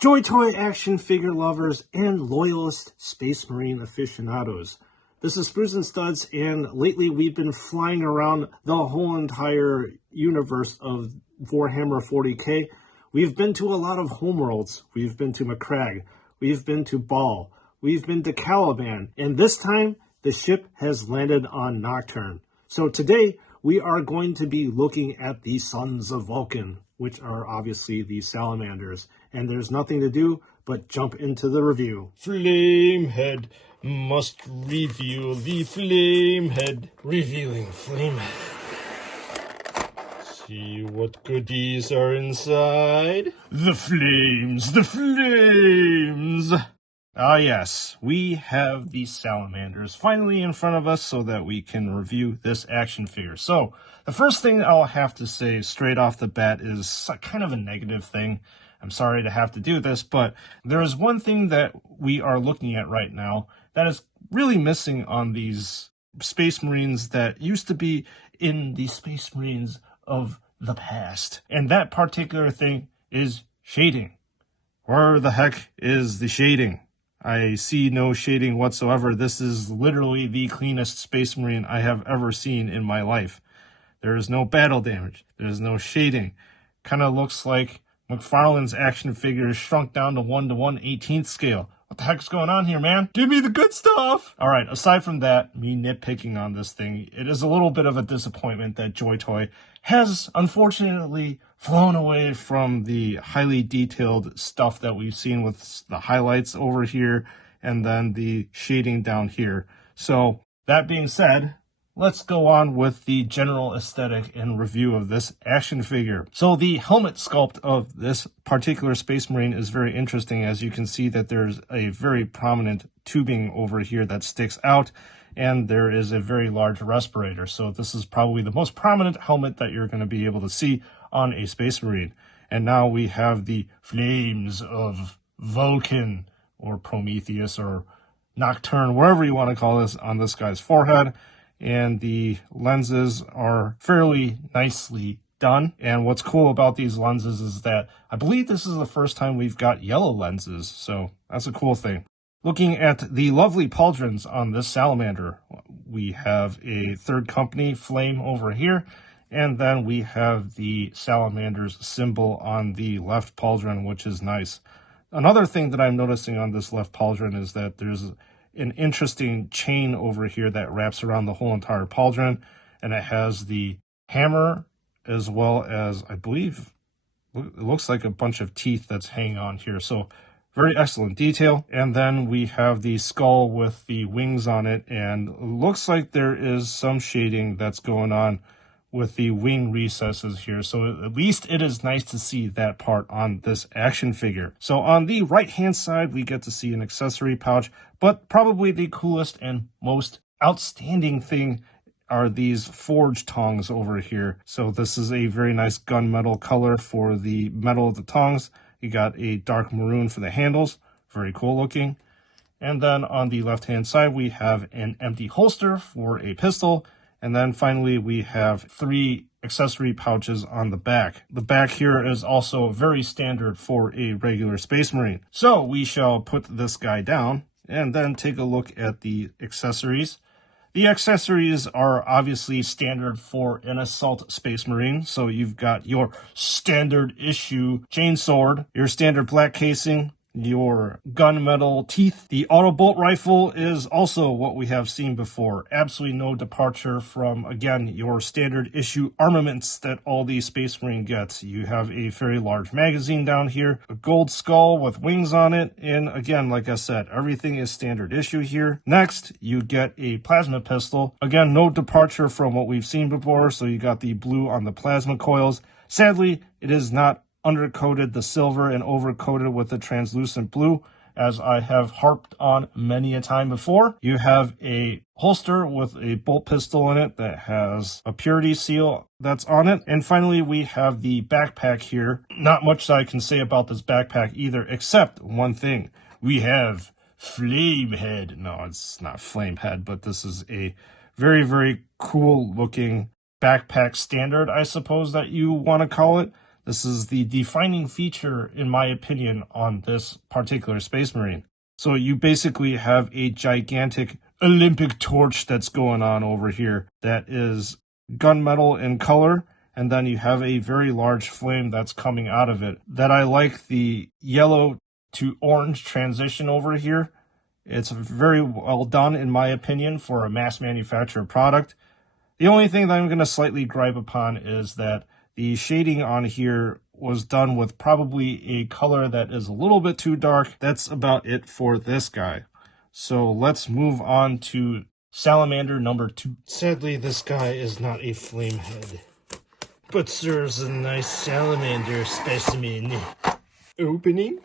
JoyToy action figure lovers and loyalist Space Marine aficionados. This is Spruce and Studs, and lately we've been flying around the whole entire universe of Warhammer 40K. We've been to a lot of homeworlds. We've been to Macragge. We've been to Baal. We've been to Caliban. And this time, the ship has landed on Nocturne. So today, we are going to be looking at the Sons of Vulcan, which are obviously the Salamanders. And there's nothing to do but jump into the review. Flamehead must review the Flamehead. Reviewing Flamehead. See what goodies are inside. The flames, the flames! Ah yes, we have the Salamanders finally in front of us so that we can review this action figure. So, the first thing I'll have to say straight off the bat is kind of a negative thing. I'm sorry to have to do this, but there is one thing that we are looking at right now that is really missing on these Space Marines that used to be in the Space Marines of the past. And that particular thing is shading. Where the heck is the shading? I see no shading whatsoever. This is literally the cleanest Space Marine I have ever seen in my life. There is no battle damage. There is no shading. Kind of looks like McFarlane's action figure shrunk down to 1:1/18th scale. What the heck's going on here, man? Give me the good stuff! Alright, aside from that, me nitpicking on this thing, it is a little bit of a disappointment that JoyToy has, unfortunately, flown away from the highly detailed stuff that we've seen with the highlights over here and then the shading down here. So, that being said, let's go on with the general aesthetic and review of this action figure. So the helmet sculpt of this particular Space Marine is very interesting. As you can see that there's a very prominent tubing over here that sticks out, and there is a very large respirator. So this is probably the most prominent helmet that you're going to be able to see on a Space Marine. And now we have the flames of Vulcan, or Prometheus, or Nocturne, wherever you want to call this, on this guy's forehead. And the lenses are fairly nicely done. And what's cool about these lenses is that I believe this is the first time we've got yellow lenses, so that's a cool thing. Looking at the lovely pauldrons on this Salamander, we have a third company flame over here, and then we have the Salamander's symbol on the left pauldron, which is nice. Another thing that I'm noticing on this left pauldron is that there's an interesting chain over here that wraps around the whole entire pauldron, and it has the hammer as well as, I believe, it looks like a bunch of teeth that's hanging on here. So very excellent detail. And then we have the skull with the wings on it, and it looks like there is some shading that's going on with the wing recesses here. So at least it is nice to see that part on this action figure. So on the right hand side, we get to see an accessory pouch, but probably the coolest and most outstanding thing are these forge tongs over here. So this is a very nice gunmetal color for the metal of the tongs. You got a dark maroon for the handles, very cool looking. And then on the left hand side, we have an empty holster for a pistol. And then finally, we have 3 accessory pouches on the back. The back here is also very standard for a regular Space Marine. So we shall put this guy down and then take a look at the accessories. The accessories are obviously standard for an assault Space Marine. So you've got your standard issue chainsword, your standard black casing, your gunmetal teeth. The auto bolt rifle is also what we have seen before. Absolutely no departure from, again, your standard issue armaments that all the Space Marine gets. You have a very large magazine down here, a gold skull with wings on it, and again, like I said, everything is standard issue here. Next, you get a plasma pistol. Again, no departure from what we've seen before, so you got the blue on the plasma coils. Sadly, it is not undercoated the silver and overcoated with the translucent blue, as I have harped on many a time before. You have a holster with a bolt pistol in it that has a purity seal that's on it. And finally, we have the backpack here. Not much that I can say about this backpack either, except one thing. We have Flamehead. No, it's not Flamehead, but this is a very, very cool looking backpack standard, I suppose that you want to call it. This is the defining feature, in my opinion, on this particular Space Marine. So you basically have a gigantic Olympic torch that's going on over here that is gunmetal in color, and then you have a very large flame that's coming out of it. That I like the yellow to orange transition over here. It's very well done, in my opinion, for a mass manufactured product. The only thing that I'm going to slightly gripe upon is that the shading on here was done with probably a color that is a little bit too dark. That's about it for this guy. So let's move on to Salamander number 2. Sadly, this guy is not a flame head, but serves a nice salamander specimen. Opening.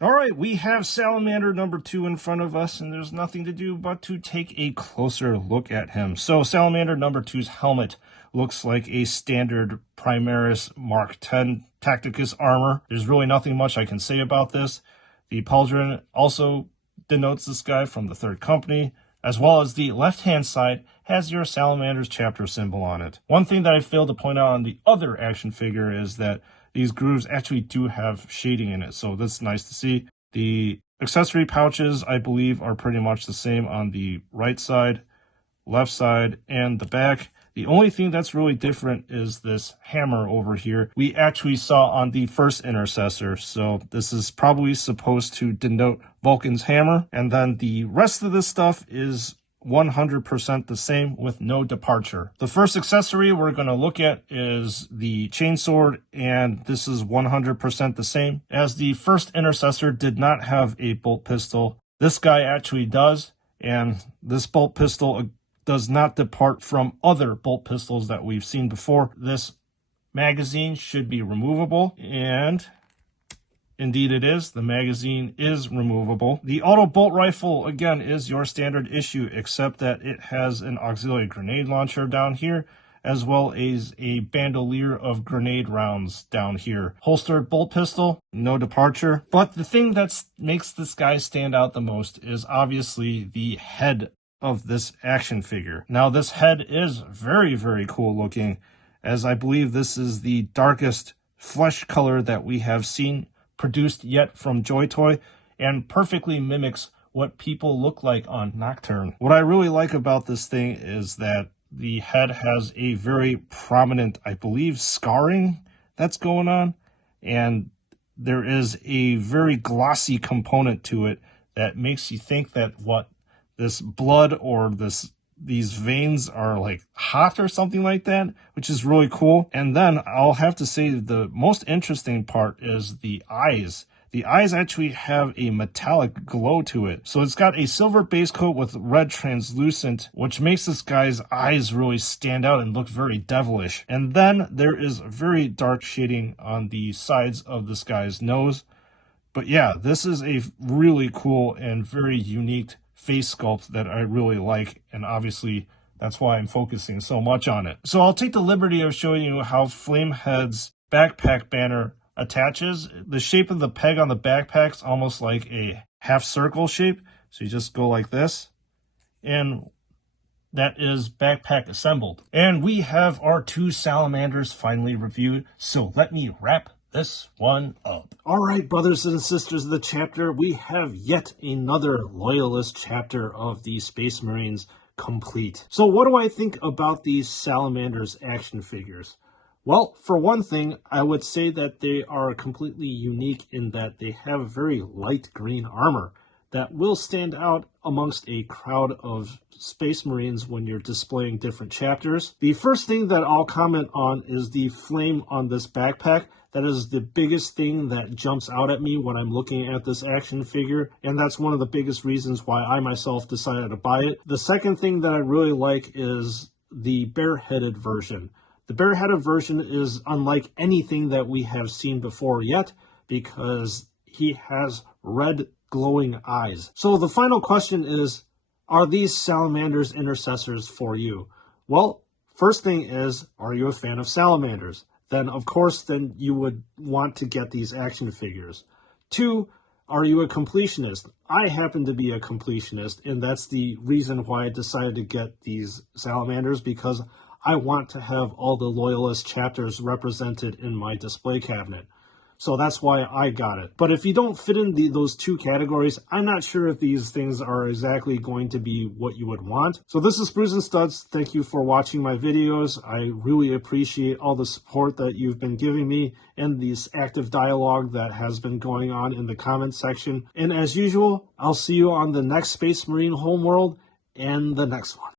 Alright, we have Salamander number 2 in front of us, and there's nothing to do but to take a closer look at him. So Salamander number 2's helmet looks like a standard Primaris Mark 10 Tacticus armor. There's really nothing much I can say about this. The pauldron also denotes this guy from the third company, as well as the left-hand side has your Salamander's chapter symbol on it. One thing that I failed to point out on the other action figure is that these grooves actually do have shading in it, so that's nice to see. The accessory pouches, I believe, are pretty much the same on the right side, left side, and the back. The only thing that's really different is this hammer over here we actually saw on the first Intercessor. So this is probably supposed to denote Vulcan's hammer. And then the rest of this stuff is 100% the same with no departure. The first accessory we're going to look at is the chainsword, and this is 100% the same. As the first Intercessor did not have a bolt pistol, this guy actually does, and this bolt pistol does not depart from other bolt pistols that we've seen before. This magazine should be removable, and indeed it is. The magazine is removable. The auto bolt rifle, again, is your standard issue, except that it has an auxiliary grenade launcher down here, as well as a bandolier of grenade rounds down here. Holstered bolt pistol, no departure. But the thing that makes this guy stand out the most is obviously the head of this action figure. Now, this head is very, very cool looking, as I believe this is the darkest flesh color that we have seen produced yet from JoyToy, and perfectly mimics what people look like on Nocturne. What I really like about this thing is that the head has a very prominent, I believe, scarring that's going on, and there is a very glossy component to it that makes you think that this blood or these veins are like hot or something like that, which is really cool. And then I'll have to say the most interesting part is the eyes. The eyes actually have a metallic glow to it. So it's got a silver base coat with red translucent, which makes this guy's eyes really stand out and look very devilish. And then there is very dark shading on the sides of this guy's nose. But yeah, this is a really cool and very unique face sculpt that I really like, and obviously that's why I'm focusing so much on it. So I'll take the liberty of showing you how Flamehead's backpack banner attaches. The shape of the peg on the backpack's almost like a half circle shape, so you just go like this, and that is backpack assembled. And we have our 2 Salamanders finally reviewed, so let me wrap this one up. All right, brothers and sisters of the chapter, we have yet another Loyalist chapter of the Space Marines complete. So what do I think about these Salamanders action figures? Well, for one thing, I would say that they are completely unique in that they have very light green armor that will stand out amongst a crowd of Space Marines when you're displaying different chapters. The first thing that I'll comment on is the flame on this backpack. That is the biggest thing that jumps out at me when I'm looking at this action figure, and that's one of the biggest reasons why I myself decided to buy it. The second thing that I really like is the bareheaded version. The bareheaded version is unlike anything that we have seen before yet, because he has red glowing eyes. So the final question is, are these Salamanders Intercessors for you? Well, first thing is, are you a fan of Salamanders? Then, of course, then you would want to get these action figures. 2, are you a completionist? I happen to be a completionist, and that's the reason why I decided to get these Salamanders, because I want to have all the Loyalist chapters represented in my display cabinet. So that's why I got it. But if you don't fit in those two categories, I'm not sure if these things are exactly going to be what you would want. So this is Sprues and Studs. Thank you for watching my videos. I really appreciate all the support that you've been giving me and this active dialogue that has been going on in the comment section. And as usual, I'll see you on the next Space Marine Homeworld and the next one.